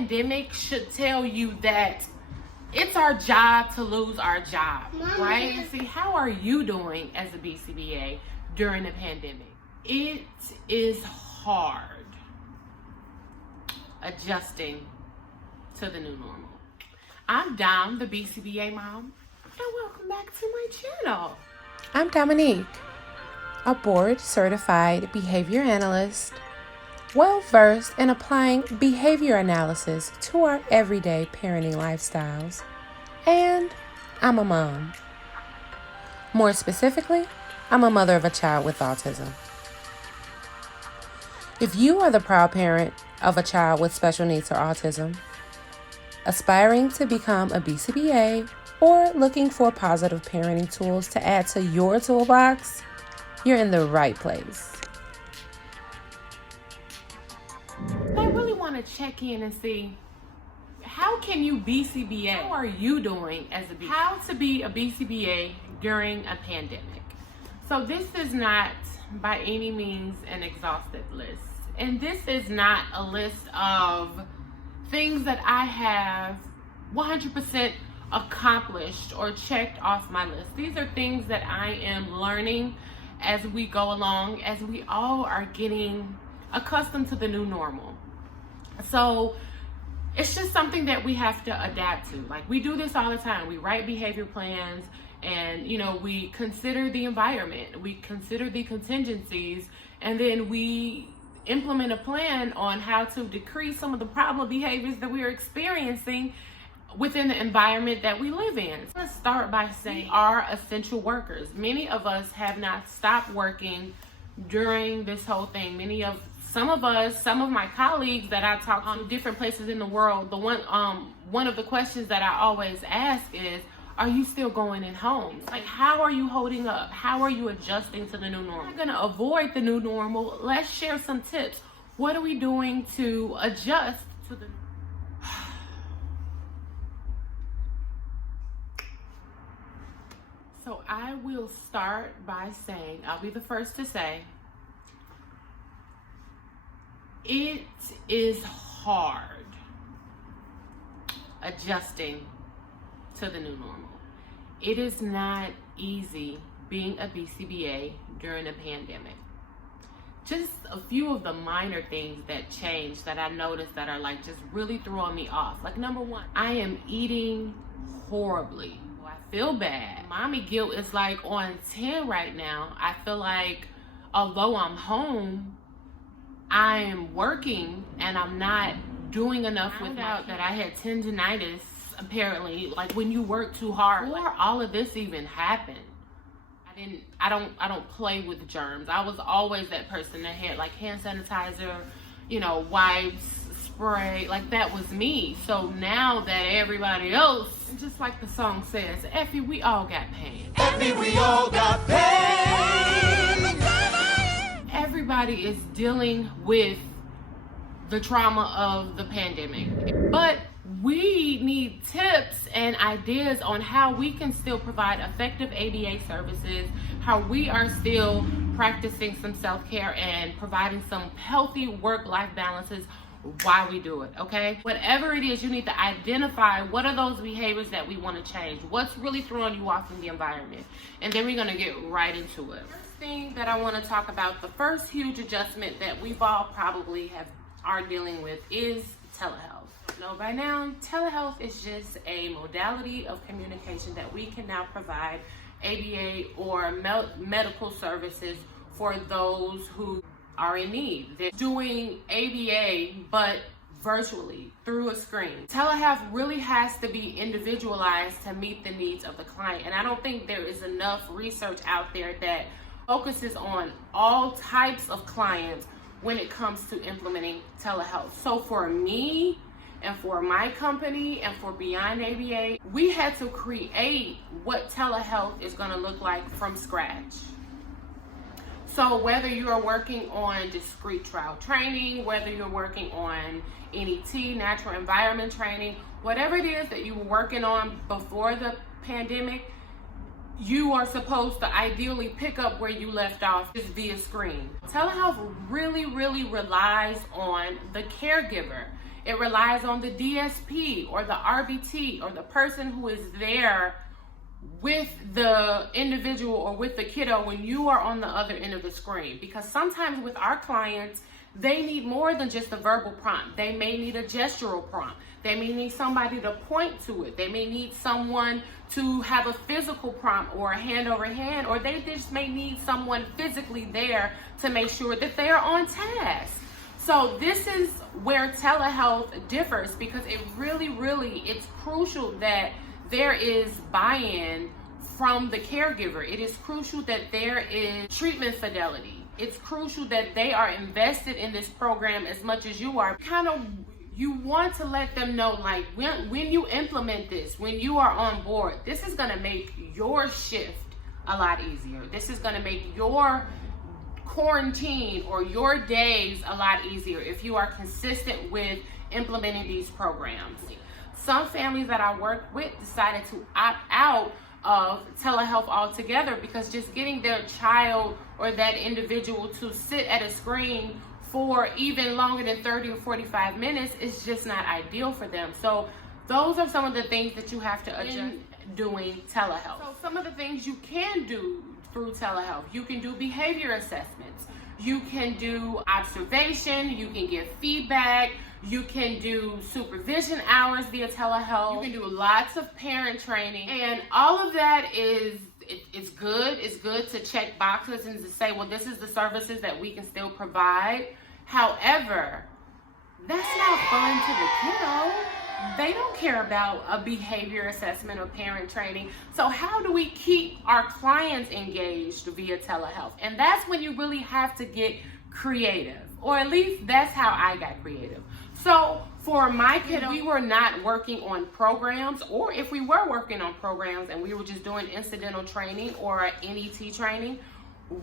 pandemic should tell you that it's our job to lose our job, right? And see, how are you doing as a BCBA during the pandemic? It is hard adjusting to the new normal. I'm Dom, the BCBA mom, and welcome back to my channel. I'm Dominique, a board-certified behavior analyst, well-versed in applying behavior analysis to our everyday parenting lifestyles, and I'm a mom. More specifically, I'm a mother of a child with autism. If you are the proud parent of a child with special needs or autism, aspiring to become a BCBA, or looking for positive parenting tools to add to your toolbox, you're in the right place. I really want to check in and see, how can you BCBA? How are you doing as a BCBA? How to be a BCBA during a pandemic. So this is not by any means an exhaustive list. And this is not a list of things that I have 100% accomplished or checked off my list. These are things that I am learning as we go along, as we all are getting accustomed to the new normal. So it's just something that we have to adapt to. Like, we do this all the time. We write behavior plans, and we consider the environment, we consider the contingencies, and then we implement a plan on how to decrease some of the problem behaviors that we are experiencing within the environment that we live in. Let's start by saying we are essential workers. Many of us have not stopped working during this whole thing. Some of my colleagues that I talk to different places in the world, one of the questions that I always ask is, are you still going in homes? Like, how are you holding up? How are you adjusting to the new normal? We're gonna avoid the new normal. Let's share some tips. What are we doing to adjust to the So I will start by saying, I'll be the first to say, it is hard adjusting to the new normal. It is not easy being a BCBA during a pandemic. Just a few of the minor things that changed that I noticed that are like just really throwing me off. Like, number one, I am eating horribly. I feel bad. Mommy guilt is like on 10 right now. I feel like although I'm home, I am working and I'm not doing enough without that. I had tendinitis, apparently, like when you work too hard. Before all of this even happened, I don't play with germs. I was always that person that had like hand sanitizer, wipes, spray, like that was me. So now that everybody else, just like the song says, Effie, we all got pain. Effie, we all got pain. Everybody is dealing with the trauma of the pandemic. But we need tips and ideas on how we can still provide effective ABA services, how we are still practicing some self-care and providing some healthy work-life balances while we do it, okay? Whatever it is, you need to identify what are those behaviors that we want to change, what's really throwing you off in the environment, and then we're going to get right into it. First thing that I want to talk about, the first huge adjustment that we've all probably are dealing with is telehealth. By now, telehealth is just a modality of communication that we can now provide ABA or medical services for those who are in need. They're doing ABA, but virtually through a screen. Telehealth really has to be individualized to meet the needs of the client. And I don't think there is enough research out there that focuses on all types of clients when it comes to implementing telehealth. So for me, and for my company, and for Beyond ABA, we had to create what telehealth is gonna look like from scratch. So whether you're working on discrete trial training, whether you're working on NET, natural environment training, whatever it is that you were working on before the pandemic, you are supposed to ideally pick up where you left off just via screen. Telehealth really, really relies on the caregiver. It relies on the DSP or the RBT or the person who is there with the individual or with the kiddo when you are on the other end of the screen. Because sometimes with our clients, they need more than just a verbal prompt. They may need a gestural prompt. They may need somebody to point to it. They may need someone to have a physical prompt or a hand over hand, or they just may need someone physically there to make sure that they are on task. So this is where telehealth differs, because it really, it's crucial that there is buy-in from the caregiver. It is crucial that there is treatment fidelity. It's crucial that they are invested in this program as much as you are. You want to let them know, like, when you implement this, when you are on board, this is gonna make your shift a lot easier. This is gonna make your quarantine or your days a lot easier if you are consistent with implementing these programs. Some families that I work with decided to opt out of telehealth altogether because just getting their child or that individual to sit at a screen for even longer than 30 or 45 minutes is just not ideal for them. So those are some of the things that you have to adjust doing telehealth. So some of the things you can do through telehealth: you can do behavior assessments, you can do observation, you can give feedback, you can do supervision hours via telehealth, you can do lots of parent training, and all of that it's good. It's good to check boxes and to say, well, this is the services that we can still provide. However, that's not fun to the kiddo. They don't care about a behavior assessment or parent training. So how do we keep our clients engaged via telehealth? And that's when you really have to get creative, or at least that's how I got creative. So for my kiddo, we were not working on programs, or if we were working on programs and we were just doing incidental training or NET training,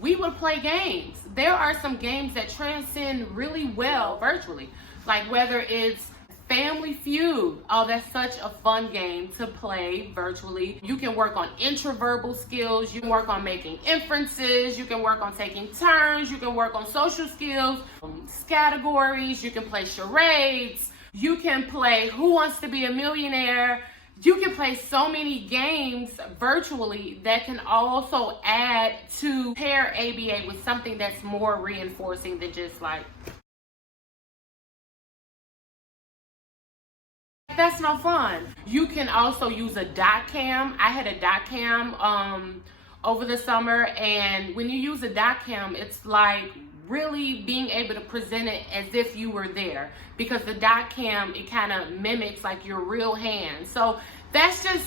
we would play games. There are some games that transcend really well virtually, like whether it's Family Feud. Oh, that's such a fun game to play virtually. You can work on intraverbal skills. You can work on making inferences. You can work on taking turns. You can work on social skills, categories. You can play charades. You can play Who Wants to Be a Millionaire. You can play so many games virtually that can also add to pair ABA with something that's more reinforcing than just like, that's no fun. You can also use a dot cam. I had a dot cam over the summer, and when you use a dot cam, it's like really being able to present it as if you were there, because the dot cam, it kind of mimics like your real hand. So that's just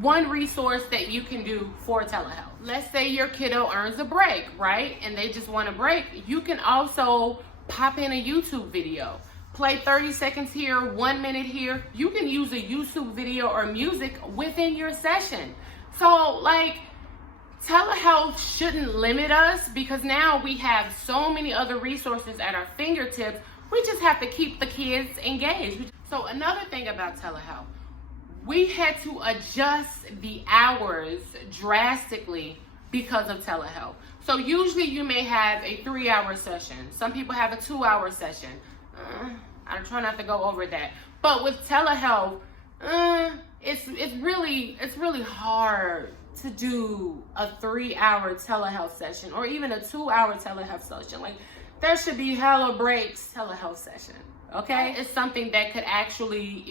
one resource that you can do for telehealth. Let's say your kiddo earns a break, right? And they just want a break. You can also pop in a YouTube video. Play 30 seconds here, 1 minute here. You can use a YouTube video or music within your session. So like, telehealth shouldn't limit us, because now we have so many other resources at our fingertips. We just have to keep the kids engaged. So another thing about telehealth, we had to adjust the hours drastically because of telehealth. So usually you may have a 3-hour session. Some people have a 2-hour session. I try not to go over that. But with telehealth, it's really hard to do a 3-hour telehealth session or even a 2-hour telehealth session. Like, there should be hella breaks telehealth session. Okay? It's something that could actually,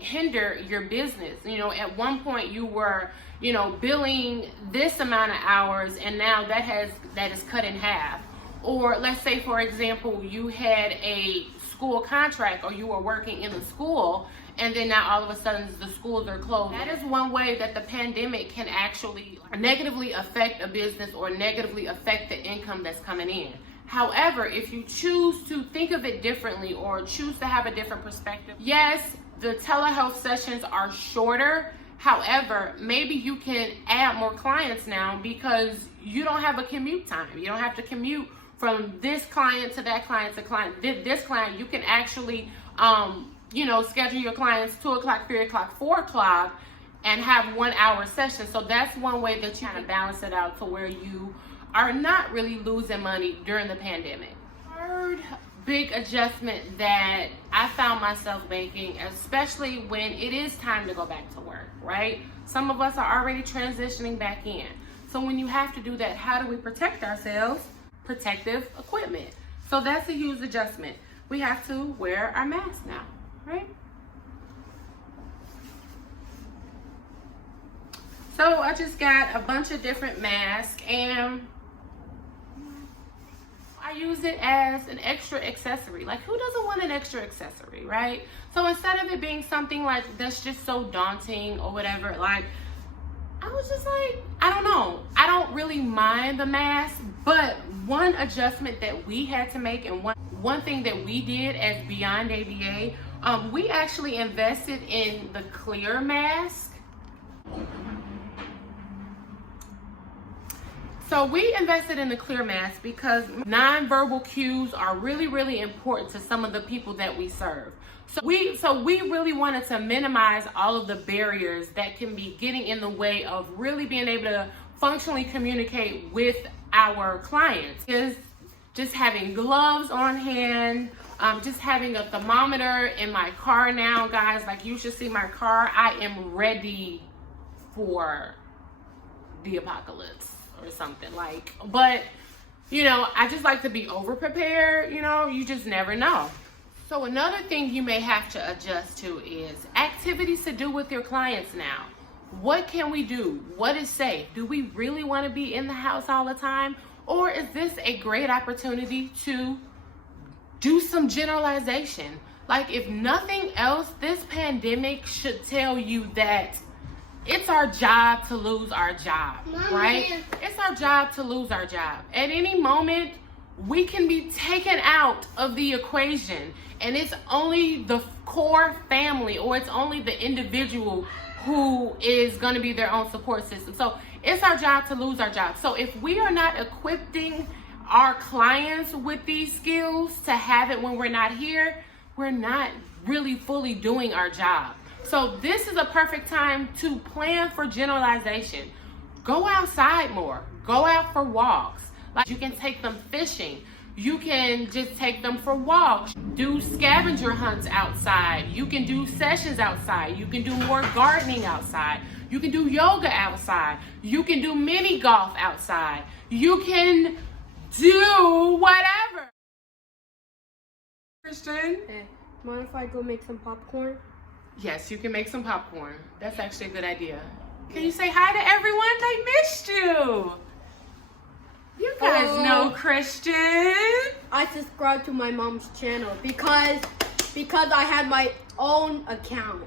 hinder your business. At one point you were, billing this amount of hours, and now that is cut in half. Or let's say, for example, you had a school contract, or you were working in a school, and then now all of a sudden the schools are closed. That is one way that the pandemic can actually negatively affect a business or negatively affect the income that's coming in. However, if you choose to think of it differently or choose to have a different perspective, yes, the telehealth sessions are shorter. However, maybe you can add more clients now because you don't have a commute time. You don't have to commute from this client to that client to client. This client, you can actually, schedule your clients 2 o'clock, 3 o'clock, 4 o'clock, and have 1-hour sessions. So that's one way that you can balance it out to where you are not really losing money during the pandemic. Third big adjustment that I found myself making, especially when it is time to go back to work, right? Some of us are already transitioning back in. So when you have to do that, how do we protect ourselves? Protective equipment. So that's a huge adjustment. We have to wear our mask now, right? So I just got a bunch of different masks, and I use it as an extra accessory. Like, who doesn't want an extra accessory, right? So instead of it being something like that's just so daunting or whatever, like, I was just like, I don't know. I don't really mind the mask, but one adjustment that we had to make, and one thing that we did as Beyond ABA, we actually invested in the clear mask. So we invested in the clear mask because nonverbal cues are really, really important to some of the people that we serve. So we really wanted to minimize all of the barriers that can be getting in the way of really being able to functionally communicate with our clients. Is just having gloves on hand, just having a thermometer in my car now, guys. Like, you should see my car. I am ready for the apocalypse or something, like, but you know, I just like to be over prepared. You know, you just never know. So another thing you may have to adjust to is activities to do with your clients now. What can we do? What is safe? Do we really want to be in the house all the time? Or is this a great opportunity to do some generalization? Like, if nothing else, this pandemic should tell you that it's our job to lose our job, right? It's our job to lose our job. At any moment, we can be taken out of the equation, and it's only the core family, or it's only the individual who is going to be their own support system. So it's our job to lose our job. So if we are not equipping our clients with these skills to have it when we're not here, we're not really fully doing our job. So this is a perfect time to plan for generalization. Go outside more. Go out for walks. Like, you can take them fishing. You can just take them for walks. Do scavenger hunts outside. You can do sessions outside. You can do more gardening outside. You can do yoga outside. You can do mini golf outside. You can do whatever. Christian? Hey, mind if I go make some popcorn? Yes, you can make some popcorn. That's actually a good idea. Can you say hi to everyone? They missed you. You guys know Christian. I subscribed to my mom's channel because I had my own account.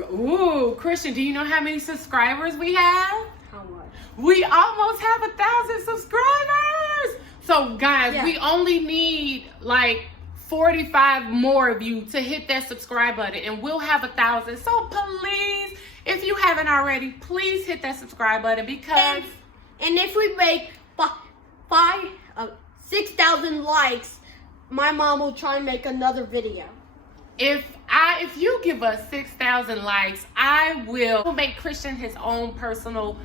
Ooh, Christian, do you know how many subscribers we have? How much? We almost have 1,000 subscribers. So guys, Yeah. we only need like 45 more of you to hit that subscribe button, and we'll have 1,000. So please, if you haven't already, please hit that subscribe button, because And if we make 6,000 likes, my mom will try and make another video. if you give us 6,000 likes, I will make Christian his own personal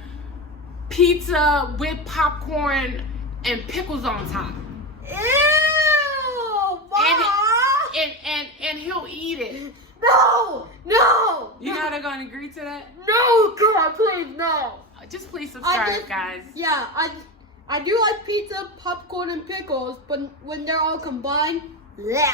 pizza with popcorn and pickles on top. Ew, Mom! And he'll eat it. No! You're not going to agree to that? No, God, please, no. Just please subscribe, guys. Yeah, I do like pizza, popcorn, and pickles, but when they're all combined, bleh.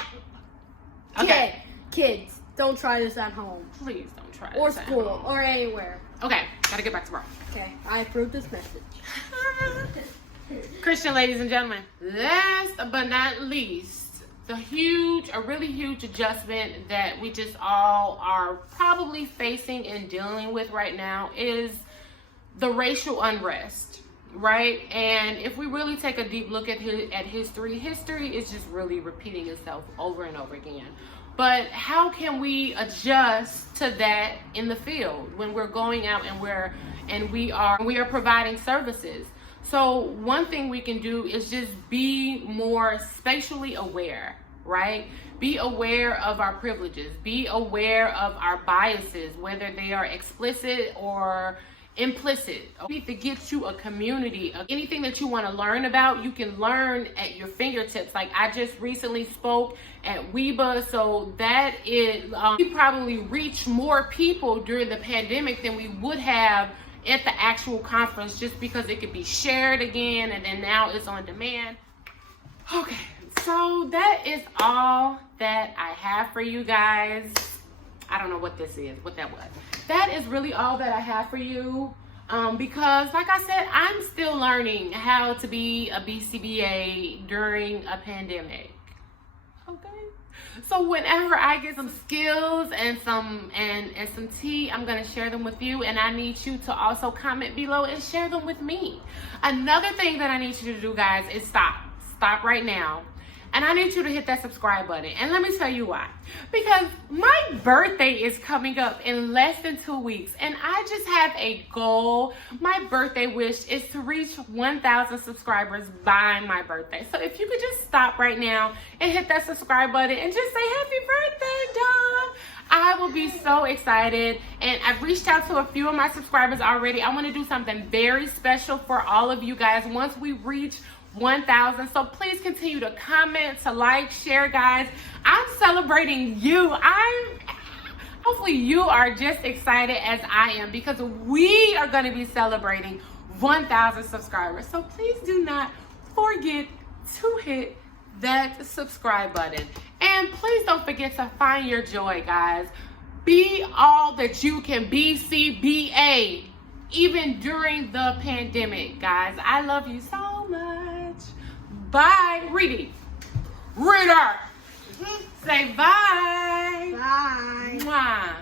Okay. Kids, don't try this at home. Please don't try Or this at school, home. or anywhere. Okay, gotta get back to work. Okay, I approve this message. Christian, ladies and gentlemen, last but not least, a really huge adjustment that we just all are probably facing and dealing with right now is the racial unrest, right? And if we really take a deep look at history is just really repeating itself over and over again. But how can we adjust to that in the field when we're going out and we are providing services? So one thing we can do is just be more spatially aware, right? Be aware of our privileges. Be aware of our biases, whether they are explicit or implicit. We need to get you a community of anything that you want to learn about. You can learn at your fingertips. Like I just recently spoke at Weeba, so that is we probably reach more people during the pandemic than we would have at the actual conference, just because it could be shared again, and then now it's on demand. Okay, so that is all that I have for you guys. I don't know what this is, what that was. That is really all that I have for you, because like I said, I'm still learning how to be a BCBA during a pandemic. Okay, so whenever I get some skills and some tea, I'm gonna share them with you, and I need you to also comment below and share them with me. Another thing that I need you to do, guys, is stop right now. And I need you to hit that subscribe button. And let me tell you why. Because my birthday is coming up in less than 2 weeks. And I just have a goal. My birthday wish is to reach 1,000 subscribers by my birthday. So if you could just stop right now and hit that subscribe button and just say happy birthday, Dawn. I will be so excited. And I've reached out to a few of my subscribers already. I want to do something very special for all of you guys once we reach 1,000. So please continue to comment, to like, share, guys. I'm celebrating you. Hopefully you are just excited as I am, because we are going to be celebrating 1,000 subscribers. So please do not forget to hit that subscribe button. And please don't forget to find your joy, guys. Be all that you can, BCBA, even during the pandemic, guys. I love you so much. Bye. Reader. Say bye. Bye. Mwah.